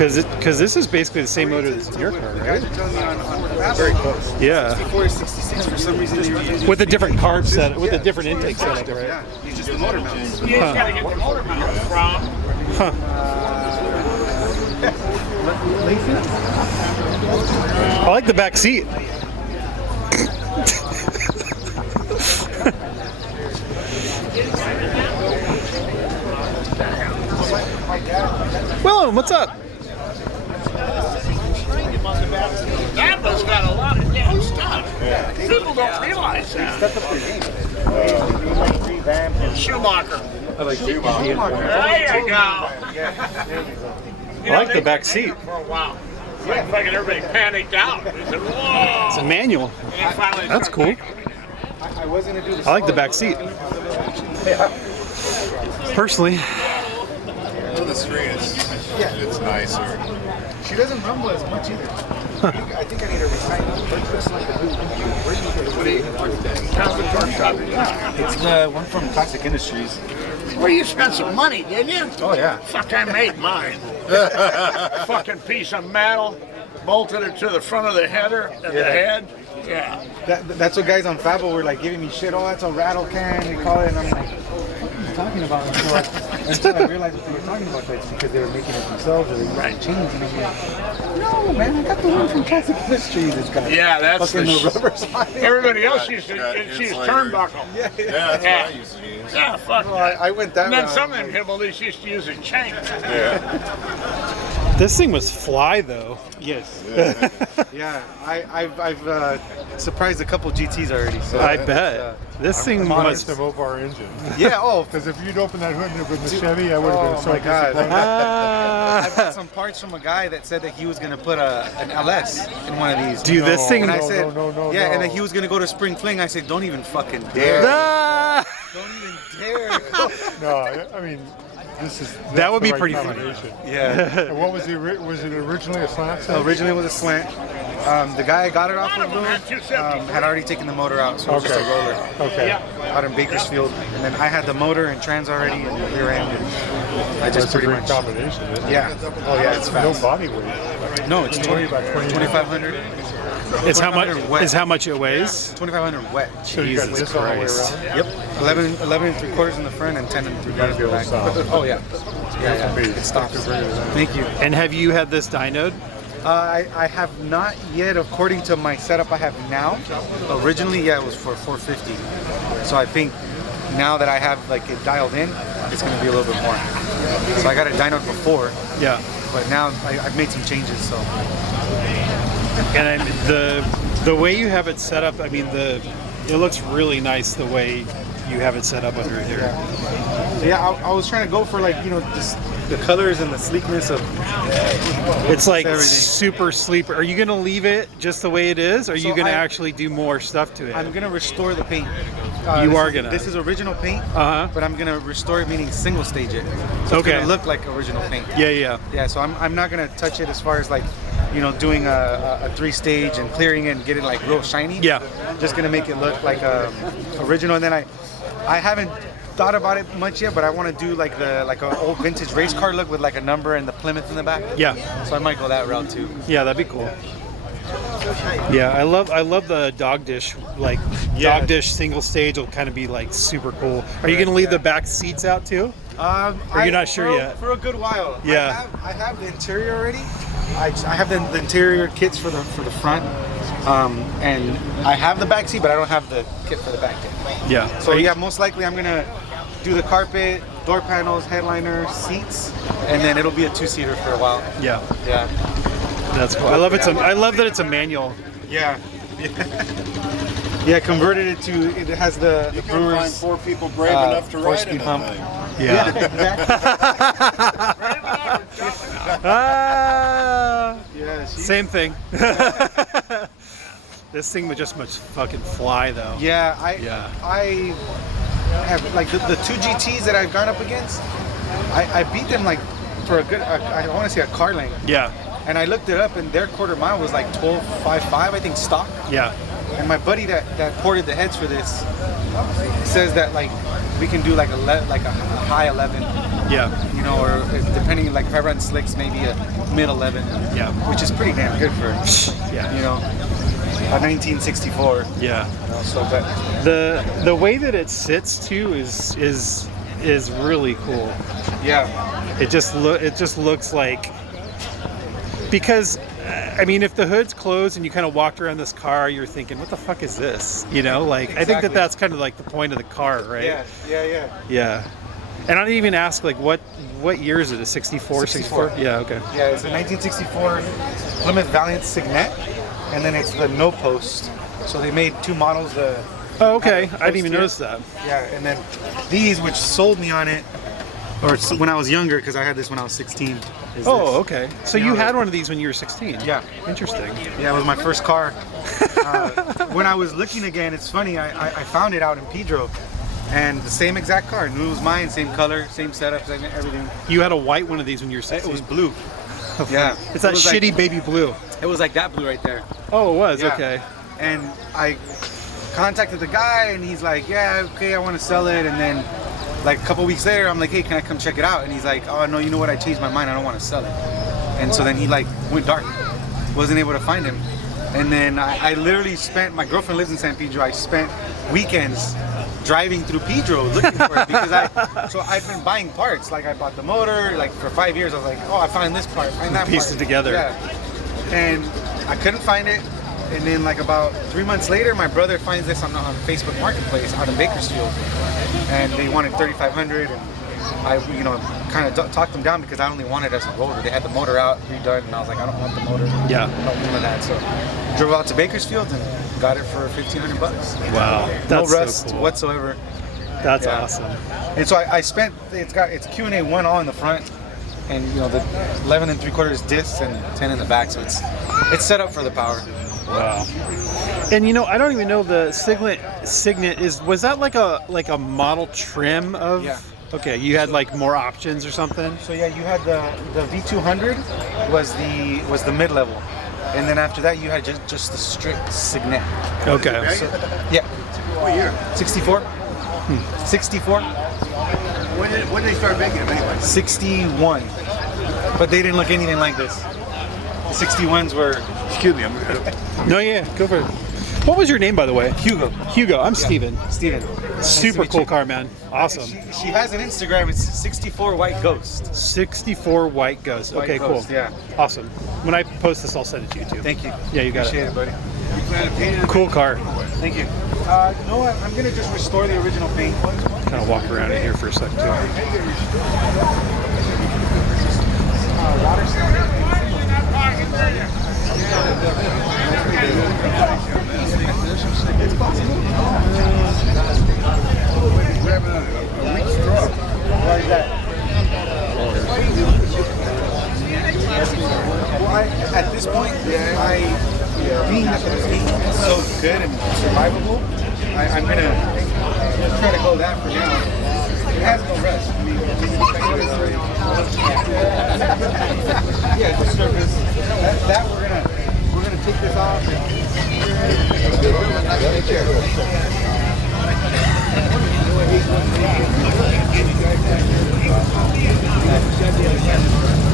Because this is basically the same motor that's in your car, right? Very close. Yeah. 64 is 66 for some reason. They were using With a different carb set, with a different intake setup, right? Yeah, it's just the motor mounts. You just gotta get the motor mounts from. Huh. I like the back seat. Willem, what's up? Napa's got a lot of damn stuff. People don't realize that. Schumacher. I like There you go. I like the back seat. For a while. It's like fucking everybody panicked out. They said, whoa. It's a manual. And finally That's cool. I was gonna do this. I like the back seat. Personally. To the street, it's nicer. She doesn't rumble as much either. I think I need a recycle. Just like a new. It's the one from Classic Industries. Well, you spent some money, didn't you? Oh yeah. Fuck, I made mine. Fucking piece of metal, bolted it to the front of the header and the head. Yeah. That's what guys on Fabo were like giving me shit. Oh, that's a rattle can, they call it. And I'm like, what are you talking about? Until I realized what they were talking about. That's because they were making it themselves or they were chains. And I'm like, no, man, I got the one from Classic Industries. It's got Yeah, that's fucking the the rubbers on it. Everybody else used to Got use insulator. turnbuckle. Yeah, Yeah, that's Yeah. what I used to use. Yeah, fuck Well, that. I went that And then route. some of them hillbillies used to use a chain. This thing was fly though. Yes. Yeah, I've surprised a couple GTs already. So I that's, bet. This thing I'm was. honest of our engine. Yeah. Oh. Because if you'd opened that hood with the Chevy, I would have been Oh so my God. disappointed. I bought Ah. some parts from a guy that said that he was gonna put an LS in one of these. Dude, this thing. And I No, said, no, yeah, and no. then he was gonna go to Spring Fling. I said, don't even fucking dare. Ah! Don't even dare. No, I mean, this is. That would that's be the pretty funny. combination. Yeah. And what was was it originally a slant set? Originally it was a slant. The guy I got it off of had already taken the motor out, so it was just a roller Okay. out in Bakersfield. And then I had the motor and trans already and the rear end. And I just That's a pretty great much. combination, isn't it? Yeah. Oh yeah, it's No fast. body weight. No, it's 2,500. It's how much? 2,500 wet. Is how much it weighs? 2,500 wet. So you got Jesus this all the way Christ. around? Yep. 11 and 3/4 in the front and 10 and 3/4 in the back. Oh yeah. Yeah. It stops. Thank you. And have you had this dynoed? I have not yet, according to my setup I have now. Originally, yeah, it was for 450. So I think now that I have like it dialed in, it's going to be a little bit more. So I got it dynoed before, Yeah. but now I've made some changes. So And the way you have it set up, I mean, it looks really nice the way you have it set up under here. yeah, I was trying to go for like just the colors and the sleekness of. It's like Everything. super sleeper. Are you gonna leave it just the way it is? Or are you So gonna I- actually do more stuff to it? I'm gonna restore the paint. You This are is- gonna. This is original paint, Uh-huh. but I'm gonna restore it, meaning single stage it. So Okay. It's gonna look like original paint. Yeah. Yeah, so I'm not gonna touch it as far as like, doing a 3-stage and clearing it and get it like real shiny. Yeah. Just gonna make it look like original. And then I haven't thought about it much yet, but I want to do like an old vintage race car look with like a number and the Plymouth in the back. Yeah. So I might go that route too. Yeah, that'd be cool. Yeah, I love the dog dish, like dog dish single stage will kind of be like super cool. Are you gonna leave the back seats out too? Or you're not sure yet? For a good while. Yeah. I have the interior already. I have the interior kits for the front, and I have the back seat, but I don't have the kit for the back kit. Yeah. So yeah, most likely I'm gonna do the carpet, door panels, headliner, seats, and then it'll be a 2-seater for a while. Yeah, Yeah. that's cool. I love that it's a manual. Yeah. Yeah, converted it to, it has the You can find Brewers 4 people brave enough to ride in four-speed that pump. thing. Yeah. exactly. Ah, Yeah, same thing. This thing would just much fucking fly though. Yeah, Yeah. I have like the 2 GTs that I've gone up against. I beat them like for a good. I want to say a car length. Yeah. And I looked it up, and their quarter mile was like 12.55, I think, stock. Yeah. And my buddy that ported the heads for this says that like we can do like a high 11. Yeah. you know, or depending, like if I run slicks, maybe a mid 11. Yeah. Which is pretty damn good for, Yeah. you know, a 1964. Yeah. You know, so but The way that it sits too is really cool. yeah, It just looks like, because I mean, if the hood's closed and you kind of walked around this car, you're thinking, what the fuck is this? You know, like I think Exactly. that's kind of like the point of the car, right? yeah. Yeah. And I didn't even ask, like, what year is it? A 64? 64. Yeah, okay. Yeah, it's a 1964 Plymouth Valiant Signet, and then it's the no post. So they made two models. Oh, okay. Post I didn't even here. notice that. Yeah, and then these, which sold me on it, or when I was younger, because I had this when I was 16. is Oh, this. okay. So You you know, had like- one of these when you were 16? Yeah. Interesting. Yeah, it was my first car. When I was looking again, it's funny, I found it out in Pedro, and the same exact car. Knew it was mine, same color, same setup, same everything. You had a white one of these when you were 16? It was blue. Yeah. It's that It was shitty like, baby blue. it was like that blue right there. Oh, it was? Yeah. Okay. And I contacted the guy, and he's like, yeah, okay, I want to sell it. And then like a couple weeks later, I'm like, hey, can I come check it out? And he's like, oh no, you know what, I changed my mind, I don't want to sell it. And so then he like went dark, wasn't able to find him. And then I literally spent, my girlfriend lives in San Pedro, I spent weekends driving through Pedro looking for it, because I've been buying parts. Like I bought the motor, like for 5 years I was like, oh, I find this part, find that Pieced part. it together. Yeah. And I couldn't find it. And then like about 3 months later, my brother finds this on Facebook Marketplace out in Bakersfield, and they wanted 3,500, and I, you know, kind of talked them down because I only wanted it as a roller. They had the motor out, redone, and I was like, I don't want the motor. Yeah. Not doing that. So drove out to Bakersfield and got it for $1,500. Wow. No That's rust so cool. whatsoever. That's Yeah. awesome. And so I spent, it's Q&A 1 all in the front, and you know the 11 3/4 discs and 10 in the back, so it's set up for the power. Wow. And you know, I don't even know the Signet was that like a model trim of? Yeah. Okay, you had like more options or something? So yeah, you had the V200 was the mid level, and then after that you had just the strict Signet. Okay. So, yeah. What year? 64. 64. When did they start making them anyway? 61. But they didn't look anything like this. The 61s were Excuse me, No, yeah, go for it. What was your name, by the way? Hugo. Hugo. I'm Steven. Steven. Super cool car, man. Awesome. She has an Instagram. It's 64 White Ghost. 64 White Ghost. White Okay, Ghost, cool. yeah. Awesome. When I post this, I'll send it to you too. Thank you. Yeah, you got Appreciate it. it, buddy. You plan to paint it? Cool car. Thank you. You know what? I'm gonna just restore the original paint. Kind of walk around in here for a second too. We're having a weak straw. Why is that? Well, at this point, being that the paint is so good and survivable, I'm gonna try to go that for now. It has no rest. I mean, yeah, the surface. That we're gonna take this off. And